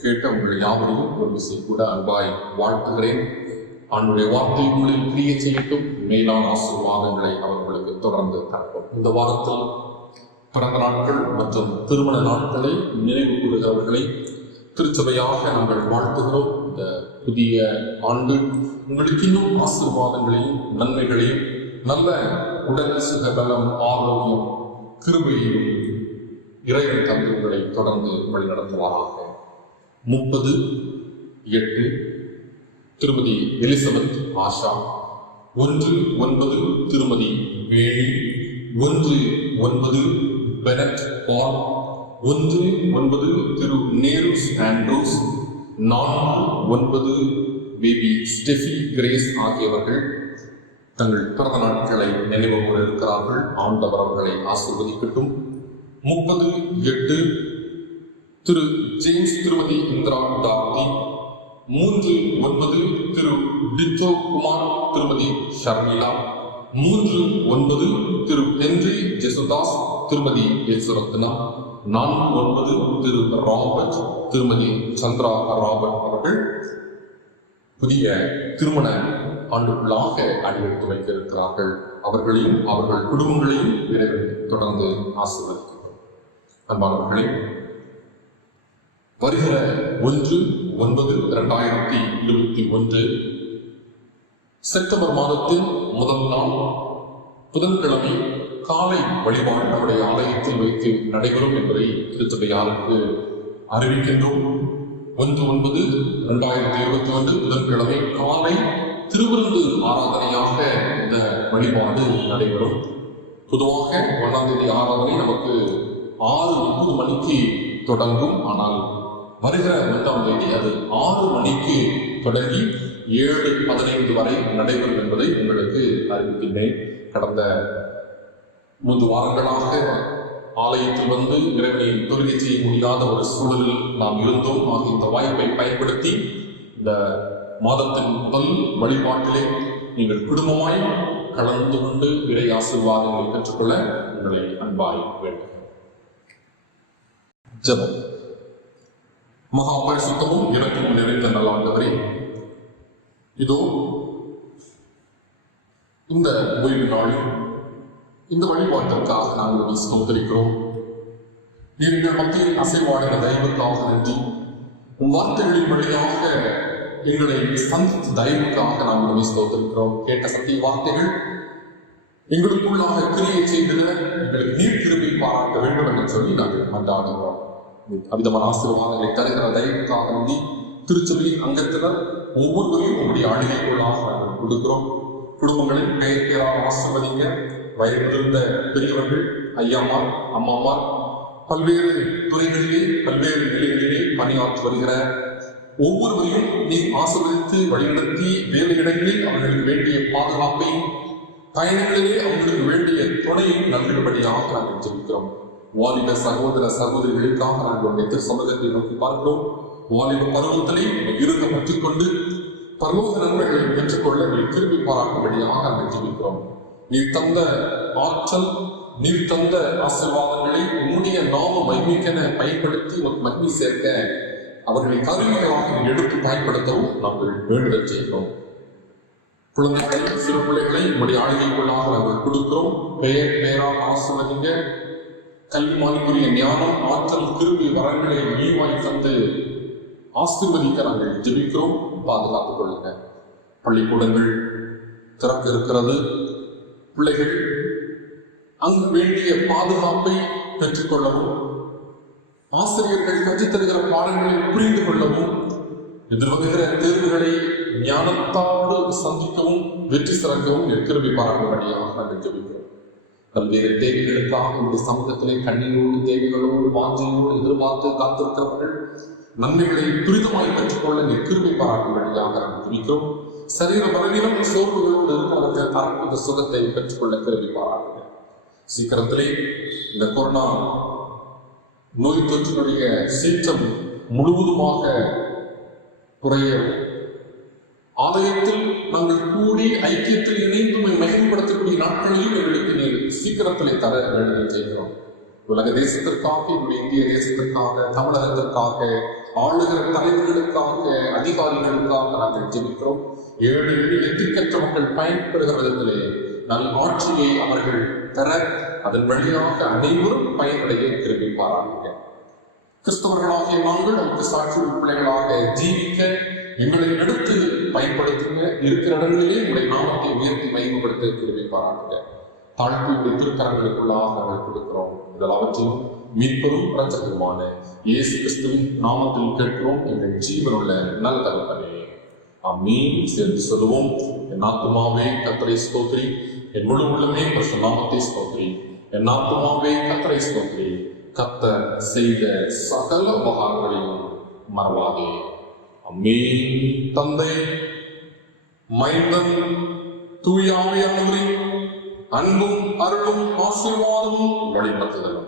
கேட்ட உங்கள் யாவரையும் ஒரு விஷயம் கூட அன்பாய் வாழ்த்துகிறேன். ஆண்டுடைய வார்த்தை உங்களில் கிரியை செய்யட்டும், மேலான ஆசீர்வாதங்களை அவர்களுக்கு தொடர்ந்து தரப்போம். இந்த வாரத்தில் பிறந்த நாட்கள் மற்றும் திருமண நாட்களை நினைவு கூறுகிறவர்களை திருச்சபையாக நாங்கள் வாழ்த்துகிறோம். இந்த புதிய ஆண்டு உங்களுக்கு இன்னும் ஆசீர்வாதங்களையும் நன்மைகளையும் நல்ல உடல் சுகபலம் ஆரோக்கியம் கிருபையையும் இறைவன் தந்து உங்களை தொடர்ந்து வழிநடத்துவாராக. 30/8 திருமதி எலிசபெத் ஆஷா, 1/9 திருமதி வேணி, 1/9 பெனட் பால், 1/9 திரு நேருஸ் ஆண்ட்ரூஸ், 4/9 பேபி ஸ்டெஃபி கிரேஸ் ஆகியவர்கள் தங்கள் பிறந்த நாட்களை நினைவு கூற இருக்கிறார்கள். ஆண்டவர் அவர்களை ஆசீர்வதிக்கட்டும். 30/8 திரு ஜேம்ஸ் திருமதி இந்திரா டார்த்தி, 3/9 திரு டிட்டோ குமார் திருமதி ஷர்மிளா, 3/9 திரு ஹென்றி ஜெசுதாஸ் திருமதி யேசுரத்னா, 4/9 திரு ராபர்ட் திருமதி சந்திரா ராபர்ட் அவர்கள் புதிய திருமண ஆண்டுக்குள்ளாக அடியெடுத்து வைக்க இருக்கிறார்கள். அவர்களையும் அவர்கள் குடும்பங்களையும் இறைவன் தொடர்ந்து ஆசீர்வதிக்கிறார். அன்பானவர்களே, வருகிற 1/9/2021 செப்டம்பர் மாதத்தின் முதல் நாள் புதன்கிழமை காலை வழிபாடு நம்முடைய ஆலயத்தில் வைத்து நடைபெறும் என்பதை திருச்சபையாருக்கு அறிவிக்கின்றோம். 1/9/2021 புதன்கிழமை காலை திருவிருந்து ஆராதனையாக இந்த வழிபாடு நடைபெறும். பொதுவாக 1ஆம் தேதி ஆராதனை நமக்கு 6:30 மணிக்கு தொடங்கும். ஆனால் வருகிற 1ஆம் தேதி அது 6 மணிக்கு தொடங்கி 7:15 வரை நடைபெறும் என்பதை உங்களுக்கு அறிவிக்கின்றேன். கடந்த 3 வாரங்களாக ஆலயத்தில் வந்து இறைவனை தொழுகை செய்ய முடியாத ஒரு சூழலில் நாம் இருந்தோம். ஆக இந்த வாய்ப்பை பயன்படுத்தி இந்த மாதத்தின் முதல் வழிபாட்டிலே நீங்கள் குடும்பமாய் கலந்து கொண்டு இறை ஆசீர்வாதங்களை பெற்றுக்கொள்ள உங்களை அன்பாய் வேண்டும். ஜெபம். மகா பரிசுத்தமும் இறக்கமும் நிறைந்த நல்ல ஆண்டவரே, இதோ இந்த ஓய்வு நாளில் இந்த வழிபாட்டிற்காக நாங்கள் ஸ்தோத்திரிக்கிறோம். நீங்கள் மத்தியில் அசைவாடுகிற தயவுக்காக நன்றி. உன் வார்த்தைகளின் வழியாக எங்களை சந்தித்த தயவுக்காக நாங்கள் ஸ்தோத்திரிக்கிறோம். கேட்ட சத்திய வார்த்தைகள் எங்களுக்குள்ளாக கிரியை செய்திட எங்களுக்கு நீர் கிருபை பாராட்ட வேண்டும் என்று சொல்லி நாங்கள் மன்றாடுகிறோம். அவிதமான ஆசீர்வாதங்களை தருகிற தயவுக்காக நன்றி. திருச்சபையின் அங்கத்தினர் ஒவ்வொருவரையும் உங்களுடைய ஆளுகைக்குள்ளாக நாங்கள் கொடுக்கிறோம். குடும்பங்களில் பெயர் பெயராக ஆசிர்வதிங்க. வயதிலிருந்த பெரியவர்கள், ஐயாமார், அம்மாமார், பல்வேறு துறைகளிலே பல்வேறு நிலைகளிலே பணியாற்றி வருகிற ஒவ்வொருவரையும் நீ ஆசீர்வதித்து வழிநடத்தி வேலையிடங்களில் அவர்களுக்கு வேண்டிய பாதுகாப்பை, பயணங்களிலே அவங்களுக்கு வேண்டிய துணையை நல்கும்படியாக நாங்கள் ஜெபிக்கிறோம். வாலிப சகோதர சகோதரிகளுக்காக நாங்கள் உடைய சமூகத்தை நோக்கி பார்க்கிறோம். வாலிப பருவத்திலே இருக்க பற்றிக்கொண்டு பரலோக நன்மைகளை பெற்றுக்கொள்ள நீ திரும்பி பாராட்டும்படியாக நாங்கள் ஜெபிக்கிறோம். நீ தந்த ஆற்றல், நீ தந்த ஆசீர்வாதங்களை உன்னுடைய நாம மகிமைக்கென பயன்படுத்தி ஒரு மகிமை சேர்க்க அவர்களை கருவிகளாக எடுத்து பயன்படுத்தவும் நாங்கள் வேண்டுதல் செய்கிறோம். குழந்தைகளை, சிறு பிள்ளைகளை நம்முடைய ஆளுகைக்குள்ளாக நாங்கள் கொடுக்கிறோம். பெயர் பெயராக ஆசீர்வதிங்க. கல்விமானிக்குரிய ஞானம், ஆற்றல், கிருபை வரங்களை நீவாய் தந்து ஆசீர்வதிக்க நாங்கள் ஜெபிக்கிறோம். பாதுகாத்துக் கொள்ளுங்க. பள்ளிக்கூடங்கள் திறக்க இருக்கிறது. பிள்ளைகள் அங்கு வேண்டிய பாதுகாப்பை பெற்றுக்கொள்ளவும், ஆசிரியர்கள் கற்றுத்தருகிற பாடங்களை புரிந்து கொள்ளவும், எதிர்வருகிற தேர்வுகளை ஞானத்தோடு சந்திக்கவும் வெற்றி சிறக்கவும் கிருபை பாராட்டும்படியாக நாங்கள் ஜெபிக்கிறோம். பல்வேறு தேவைகளுக்காக இந்த சமூகத்திலே கண்ணீரோடு, தேவைகளோடு, வாஞ்சையோடு எதிர்பார்த்து காத்திருக்கிறவர்கள் நன்மைகளை துரிதமாய் பெற்றுக்கொள்ள கிருபை பாராட்டும்படியாக நாங்கள் ஜெபிக்கிறோம். சரீர பலவீனம், சோர்வுகளோடு இருக்கிறவர்கள் அற்புத சுகத்தை பெற்றுக்கொள்ள கிருபை பாராட்டுங்க. சீக்கிரத்திலே இந்த கொரோனா நோய் தொற்றினுடைய சீற்றம் முழுவதுமாக குறைய ஆலயத்தில் நாங்கள் கூடி ஐக்கியத்தில் இணைந்து மகிழ்படுத்தக்கூடிய நாட்களையும் எங்களுக்கு நீர் சீக்கிரத்திலே தர வேண்டுதல் செய்கிறோம். உலக தேசத்திற்காக, என்னுடைய இந்திய தேசத்திற்காக, தமிழகத்திற்காக, ஆளுகிற தலைவர்களுக்காக, அதிகாரிகளுக்காக நாங்கள் ஜெபிக்கிறோம். ஏழை எளிய திக்கற்ற மக்கள் பயன்பெறுகிற விதத்திலே நல் ஆட்சியை அவர்கள் பெற, அதன் வழியாக அனைவரும் பயனடைய கிருபை பாராட்டுக. கிறிஸ்தவர்களாகிய நாங்கள் நமக்கு சாட்சி பிள்ளைகளாக ஜீவிக்க எங்களை எடுத்து பயன்படுத்துங்க. இருக்கிற இடங்களிலே உங்களுடைய நாமத்தை உயர்த்தி மகிமைப்படுத்த கிருபை பாராட்டுக. தாழ்வுடைய திருக்கரங்களுக்குள்ளாக நாங்கள் கொடுக்கிறோம். இதெல்லாவற்றையும் மீட்பரும் இரட்சகருமான இயேசு கிறிஸ்துவின் நாமத்தில் கேட்கிறோம் எங்கள் ஜீவனுள்ள நல்ல தகப்பனே, ஆமென். சேர்ந்து சொல்லுவோம். என் ஆத்துமாவே கர்த்தரை ஸ்தோத்திரி, என் முழு உள்ளமே பரிசுத்த நாமத்தை ஸ்தோத்திரி. என் ஆத்துமாவே கர்த்தரை ஸ்தோத்திரி, கர்த்தர் செய்த சகல உபகாரங்களையும் மறவாதே. ஆமென். தந்தை, மைந்தன், தூய ஆவியானவரின் அன்பும் அருளும் ஆசீர்வாதமும் வழிபடுத்துதலும்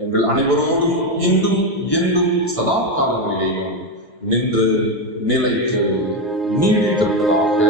எங்கள் அனைவரோடும் இன்றும் என்றும் சதா காலங்களிலேயும் நின்று நிலைத்து நீடித்திருப்பதாக.